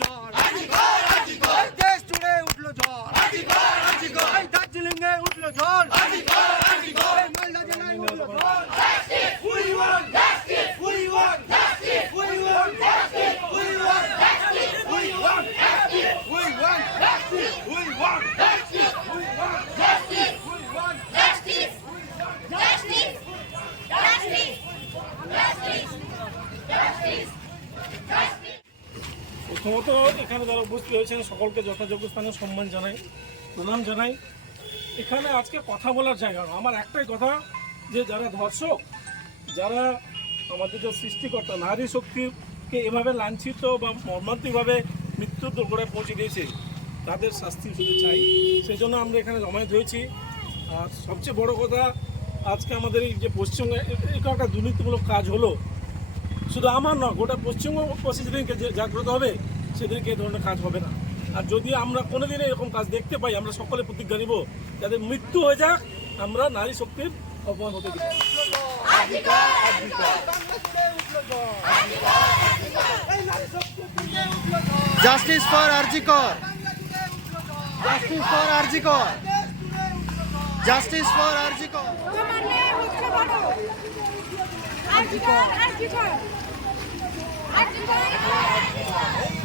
ঝড়, দেশ জুড়ে উঠলো ঝড়, দার্জিলিংয়ে উঠলো ঝড়, মালদা জেলায় উঠলো ঝড়। We want justice, we want justice, we want justice, we want justice, we want justice, we want justice, we want justice, we want justice, we want Justice! Justice! Justice! Justice! Justice! Justice! প্রথমত এখানে যারা উপস্থিত হয়েছেন সকলকে যথাযোগ্য স্থানে সম্মান জানাই, প্রণাম জানাই। এখানে আজকে কথা বলার জায়গা না, আমার একটাই কথা যে যারা ধর্ষক, যারা আমাদের যে সৃষ্টিকর্তা নারী শক্তিকে এভাবে লাঞ্ছিত বা মর্মান্তিকভাবে মৃত্যুর দোরগোড়ায় পৌঁছে দিয়েছে, তাদের শাস্তি শুধু চাই। সেই জন্য আমরা এখানে জমায়েত হয়েছি। আর সবচেয়ে বড় কথা, আজকে আমাদের এই যে পশ্চিমবঙ্গে একটা দুর্নীতিমূলক কাজ হলো, শুধু আমার নয়, গোটা পশ্চিমবঙ্গবাসী যেদিনকে জাগ্রত হবে সেদিনকে এই ধরনের কাজ হবে না। আর যদি আমরা কোনোদিন এরকম কাজ দেখতে পাই, আমরা সকলে প্রতিজ্ঞা নিব যাদের মৃত্যু হয়ে যাক, আমরা নারী শক্তির অপমান হতে দিব। Justice for RG Kar, justice for RG Kar, justice for RG Kar. Arjikor!